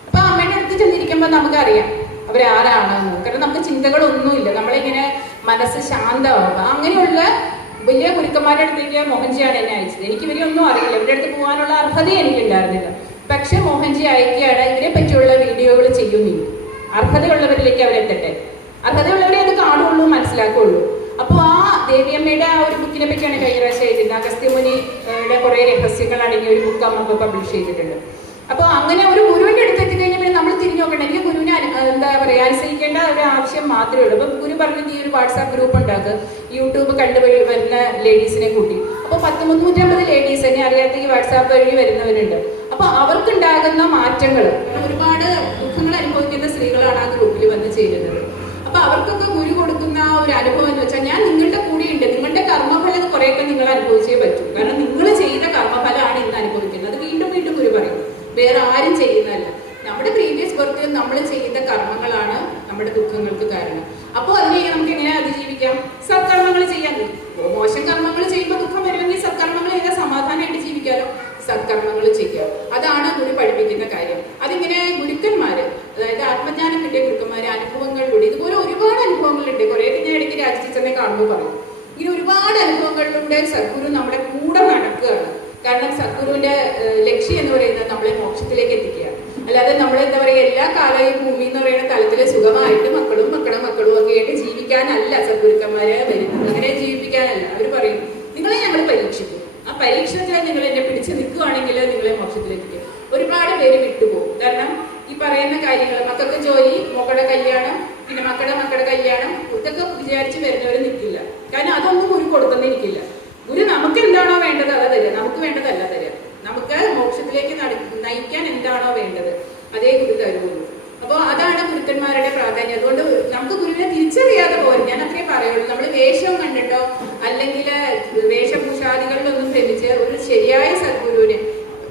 അപ്പൊ അമ്മയുടെ അടുത്ത് ചെന്നിരിക്കുമ്പോൾ നമുക്കറിയാം അവരാരാണെന്ന്. കാരണം നമുക്ക് ചിന്തകളൊന്നുമില്ല, നമ്മളിങ്ങനെ മനസ്സ് ശാന്തമാവുക. അങ്ങനെയുള്ള വലിയ ഗുരുക്കന്മാരുടെ അടുത്തേക്ക് മോഹൻജിയാണ് എന്നെ അയച്ചത്. എനിക്ക് ഇവരെ ഒന്നും അറിയില്ല, ഇവരുടെ അടുത്ത് പോകാനുള്ള അർഹത എനിക്കുണ്ടായിരുന്നില്ല. പക്ഷെ മോഹൻജി അയക്കുകയാണ്, ഇവരെ പറ്റിയുള്ള വീഡിയോകൾ ചെയ്യുന്നില്ല, അർഹതയുള്ളവരിലേക്ക് അവരെത്തട്ടെ, അർഹതയുള്ളവരെ അത് കാണുള്ളൂ, മനസ്സിലാക്കുള്ളൂ. അപ്പോൾ ആ ദേവിയമ്മയുടെ ആ ഒരു ബുക്കിനെ പറ്റിയാണ് കഴിഞ്ഞ പ്രാവശ്യം എഴുതിയിരുന്നത്. അഗസ്ത്യമുനിയുടെ കുറേ രഹസ്യങ്ങൾ അടങ്ങിയ ഒരു ബുക്ക് അമ്മ പബ്ലിഷ് ചെയ്തിട്ടുണ്ട്. അപ്പോൾ അങ്ങനെ ഒരു ഗുരുവിന്റെ അടുത്ത് എത്തിക്കഴിഞ്ഞാൽ പിന്നെ നമ്മൾ തിരിഞ്ഞു നോക്കണം. എനിക്ക് ഗുരുവിനെ എന്താ പറയുക അനുസരിക്കേണ്ട ഒരു ആവശ്യം മാത്രമേ ഉള്ളൂ. അപ്പം ഗുരു പറഞ്ഞത് ഈ ഒരു വാട്സാപ്പ് ഗ്രൂപ്പ് ഉണ്ടാക്കുക, യൂട്യൂബ് വരുന്ന ലേഡീസിനെ കൂട്ടി. അപ്പോൾ 350 ലേഡീസ് എന്നെ അറിയാത്ത ഈ വാട്സാപ്പ് വഴി വരുന്നവരുണ്ട്. അപ്പൊ അവർക്കുണ്ടാകുന്ന മാറ്റങ്ങൾ, ഒരുപാട് ദുഃഖങ്ങൾ അനുഭവിക്കുന്ന സ്ത്രീകളാണ് ആ ഗ്രൂപ്പിൽ വന്ന് ചേരുന്നത്. അപ്പൊ അവർക്കൊക്കെ ഗുരു കൊടുക്കുന്ന ഒരു അനുഭവം എന്ന് വെച്ചാൽ, ഞാൻ നിങ്ങളുടെ കൂടെയുണ്ട്, നിങ്ങളുടെ കർമ്മഫലം കുറേയൊക്കെ നിങ്ങൾ അനുഭവിച്ചേ പറ്റൂ. കാരണം നിങ്ങൾ ചെയ്ത കർമ്മഫലമാണ് ഇന്ന് അനുഭവിക്കുന്നത്. അത് വീണ്ടും വീണ്ടും ഗുരു പറയും, വേറെ ആരും ചെയ്യുന്നതല്ല. നമ്മുടെ പ്രീവിയസ് ബർത്തിൽ നമ്മൾ ചെയ്ത കർമ്മങ്ങളാണ് നമ്മുടെ ദുഃഖങ്ങൾക്ക് കാരണം. അപ്പോൾ അതിനെ നമുക്ക് എങ്ങനെ അതിജീവിക്കാം? സത്കർമ്മങ്ങൾ ചെയ്യാൻ. മോശം കർമ്മങ്ങൾ ചെയ്യുമ്പോൾ ദുഃഖം വരുമെങ്കിൽ സത്കർമ്മങ്ങൾ ചെയ്താൽ സമാധാനമായിട്ട് ജീവിക്കാമല്ലോ. സത്കർമ്മങ്ങൾ ചെയ്യാം, അതാണ് ഗുരു പഠിപ്പിക്കുന്ന കാര്യം. അതിങ്ങനെ ഗുരുക്കന്മാര്, അതായത് ആത്മജ്ഞാനം കിട്ടിയ ഗുരുക്കന്മാര് അനുഭവങ്ങളിലൂടെ, ഇതുപോലെ ഒരുപാട് അനുഭവങ്ങളുണ്ട്. കുറേയൊക്കെ ഞാൻ ഇടയ്ക്ക് രാജ ടീച്ചറിനെ കാണുമ്പോൾ പറയും, ഇങ്ങനെ ഒരുപാട് അനുഭവങ്ങളിലൂടെ സദ്ഗുരു നമ്മുടെ കൂടെ നടക്കുകയാണ്. കാരണം സദ്ഗുരുവിന്റെ ലക്ഷ്യം എന്ന് പറയുന്നത് നമ്മളെ മോക്ഷത്തിലേക്ക് എത്തിക്കുകയാണ്. അല്ലാതെ നമ്മൾ എന്താ പറയുക, എല്ലാ കാലവും ഭൂമി എന്ന് പറയുന്ന തലത്തിൽ സുഖമായിട്ട് മക്കളും ഒക്കെ ആയിട്ട് ജീവിക്കാനല്ല സദ്ഗുരുക്കന്മാരെ വരുന്നത്. അങ്ങനെ ജീവിപ്പിക്കാനല്ല. അവർ പറയും, നിങ്ങളെ ഞങ്ങൾ പരീക്ഷിക്കും, ആ പരീക്ഷണത്തിൽ നിങ്ങൾ എന്നെ പിടിച്ച് നിൽക്കുകയാണെങ്കിൽ നിങ്ങളെ മോക്ഷത്തിലെത്തിക്കും. ഒരുപാട് പേര് വിട്ടുപോകും. കാരണം ഈ പറയുന്ന കാര്യങ്ങൾ, മക്കൾക്ക് ജോലി, മക്കളുടെ കല്യാണം, പിന്നെ മക്കളുടെ കല്യാണം, ഇതൊക്കെ വിചാരിച്ച് വരുന്നവർ നിൽക്കില്ല. കാരണം അതൊന്നും ഗുരു കൊടുത്തെന്നിരിക്കില്ല. ഗുരു നമുക്ക് എന്താണോ വേണ്ടത് അത് തരിക, നമുക്ക് വേണ്ടതല്ല തരിക. നമുക്ക് മോക്ഷത്തിലേക്ക് നയിക്കാൻ എന്താണോ വേണ്ടത് അതേ ഗുരു തരുള്ളൂ. അപ്പോൾ അതാണ് ഗുരുക്കന്മാരുടെ പ്രാധാന്യം. അതുകൊണ്ട് നമുക്ക് ഗുരുവിനെ തിരിച്ചറിയാതെ പോലും, ഞാൻ അത്രേ പറയുള്ളൂ. നമ്മൾ വേഷം കണ്ടിട്ടോ അല്ലെങ്കിൽ വേഷഭൂഷാദികളിലൊന്നും ശ്രമിച്ച് ഒരു ശരിയായ സദ്ഗുരുവിനെ,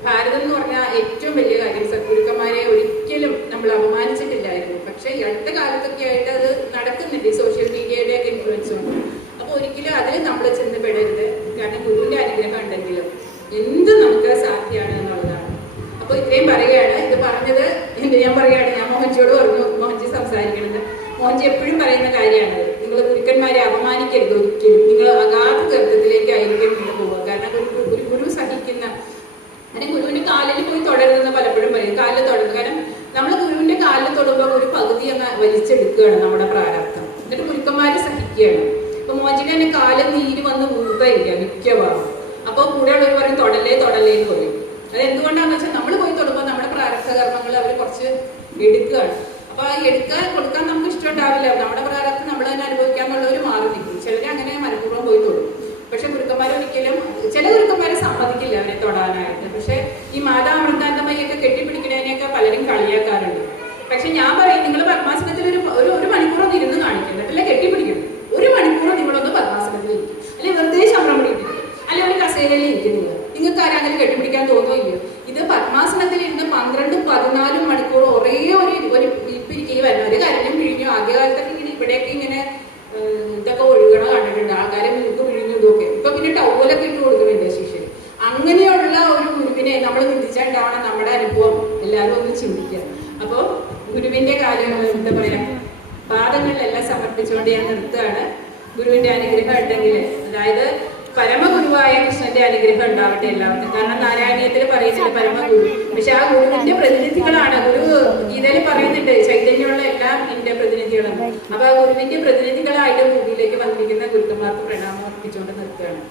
ഭാരതം എന്ന് പറഞ്ഞാൽ ഏറ്റവും വലിയ കാര്യം, സദ്ഗുരുക്കന്മാരെ ഒരിക്കലും നമ്മൾ അപമാനിച്ചിട്ടില്ലായിരുന്നു. പക്ഷെ ഈ അടുത്ത കാലത്തൊക്കെ ആയിട്ട് അത് നടക്കുന്നുണ്ട്, സോഷ്യൽ മീഡിയയുടെ ഒക്കെ ഇൻഫ്ലുവൻസ് കൊണ്ട്. അപ്പോൾ ഒരിക്കലും അതിൽ നമ്മൾ ചെന്ന് പെടരുത്. കാരണം ഗുരുവിന്റെ അനുഗ്രഹം ഉണ്ടെങ്കിലും എന്ത് നമുക്ക് സാധ്യമാണ് എന്നുള്ളതാണ്. അപ്പോൾ ഇത്രയും പറയുകയാണ്. ഇത് പറഞ്ഞത് ഞാൻ പറയുകയാണ്, ഞാൻ മോഹൻജിയോട് പറഞ്ഞു, മോഹൻജി സംസാരിക്കണത്. മോഹൻജി എപ്പോഴും പറയുന്ന കാര്യമാണ്, നിങ്ങൾ ഗുരുക്കന്മാരെ അപമാനിക്കരുത് ഒരിക്കലും. നിങ്ങൾ അഗാധ ഗർത്തത്തിലേക്കായിരിക്കും നിങ്ങൾ പോവുക. കാരണം ഒരു ഗുരു സഹിക്കുന്ന, അല്ലെങ്കിൽ ഗുരുവിന്റെ കാലിൽ പോയി തുടരുന്ന പലപ്പോഴും പറയും, കാലിൽ തുടരുന്നു. കാരണം നമ്മൾ ഗുരുവിന്റെ കാലിൽ തൊടുമ്പോൾ ഒരു പകുതി അങ്ങ് വലിച്ചെടുക്കുകയാണ് നമ്മുടെ പ്രാരാബ്ദം. എന്നിട്ട് ഗുരുക്കന്മാരെ സഹിക്കുകയാണ്. ഇപ്പൊ മോചിനെ തന്നെ കാലിൽ നീര് വന്ന് വീർത്തായിരിക്കാം മിക്കവാറും. അപ്പോൾ കൂടെ ഉള്ളവർ പറയും തൊടലേ തൊടലേന്ന് പറയും. അത് എന്തുകൊണ്ടാന്ന് വെച്ചാൽ നമ്മൾ പോയി തൊടുമ്പോൾ നമ്മുടെ പ്രാരബ്ധ കർമ്മങ്ങൾ അവർ കുറച്ച് എടുക്കുകയാണ്. അപ്പൊ ആ എടുക്കാൻ കൊടുക്കാൻ നമുക്ക് ഇഷ്ടമുണ്ടാവില്ല. നമ്മുടെ പ്രാരബ്ധം നമ്മൾ തന്നെ അനുഭവിക്കാന്നുള്ളവർ മാറി നിൽക്കും. ചിലർ അങ്ങനെ മനഃപൂർവ്വം പോയി തൊടും. പക്ഷെ ഗുരുക്കന്മാർ ഒരിക്കലും, ചില ഗുരുക്കന്മാരെ സമ്മതിക്കില്ല അവരെ തൊടാനായിട്ട്. പക്ഷെ ഈ മാതാ അമൃതാനന്ദമയൊക്കെ കെട്ടിപ്പിടിക്കുന്നതിനെയൊക്കെ പലരും കളിയാക്കാറുണ്ട്. പക്ഷെ ഞാൻ പറയും, നിങ്ങൾ പത്മാസനത്തിൽ ഒരു മണിക്കൂറൊന്ന് ഇരുന്ന് കാണിക്കണം, എന്നിട്ടല്ലേ കെട്ടിപ്പിടിക്കണം. ഒരു മണിക്കൂർ നിങ്ങളൊന്ന് പത്മാസനത്തിൽ ഇരിക്കും, അല്ലെങ്കിൽ വെറുതെ ശമ്പളം പിടിക്കും, അല്ലെങ്കിൽ ഒരു കസേരയിൽ ഇരിക്കുന്നത്. നിങ്ങൾക്ക് ആരാങ്ങനെ കെട്ടിപ്പിടിക്കാൻ തോന്നുമില്ല. ഇത് പത്മാസനത്തിൽ ഇരുന്ന് 12-14 മണിക്കൂർ ഒരേ ഒരു ഇരിപ്പിരിക്കുക വരുന്ന ഒരു കാര്യം പിഴിഞ്ഞു. ആദ്യകാലത്തൊക്കെ ഇങ്ങനെ ഇവിടെയൊക്കെ ഇങ്ങനെ ഇതൊക്കെ ഒഴുകണ കണ്ടിട്ടുണ്ട്, ആൾക്കാരെ മൂക്ക് പിഴിഞ്ഞതൊക്കെ. ഇപ്പൊ പിന്നെ ടൗലൊക്കെ ഇട്ട് കൊടുക്കുന്നുണ്ട് ശിഷ്യൻ. അങ്ങനെയുള്ള ഒരു ഗുരുവിനെ നമ്മൾ ചിന്തിച്ചാണ്ടാവണം നമ്മുടെ അനുഭവം. എല്ലാവരും ഒന്ന് ചിന്തിക്കുക. അപ്പോൾ ഗുരുവിന്റെ കാര്യങ്ങൾ എന്താ പറയാ, പാദങ്ങളിലെല്ലാം സമർപ്പിച്ചുകൊണ്ട് ഞാൻ നിർത്തുകയാണ്. ഗുരുവിന്റെ അനുഗ്രഹം ഉണ്ടെങ്കിൽ, അതായത് പരമഗുരുവായ കൃഷ്ണന്റെ അനുഗ്രഹം ഉണ്ടാവട്ടെ എല്ലാവർക്കും. കാരണം നാരായണീയത്തിൽ പറയുന്നുണ്ട് പരമഗുരു, പക്ഷെ ആ ഗുരുവിന്റെ പ്രതിനിധികളാണ്. ഗുരു ഗീതയിൽ പറയുന്നുണ്ട് ചൈതന്യമുള്ള എല്ലാം എന്റെ പ്രതിനിധികളാണ്. അപ്പൊ ആ ഗുരുവിന്റെ പ്രതിനിധികളായിട്ട് ഭൂമിയിലേക്ക് വന്നിരിക്കുന്ന ഗുരുക്കന്മാർക്ക് പ്രണാമം അർപ്പിച്ചുകൊണ്ട് നിർത്തുകയാണ്.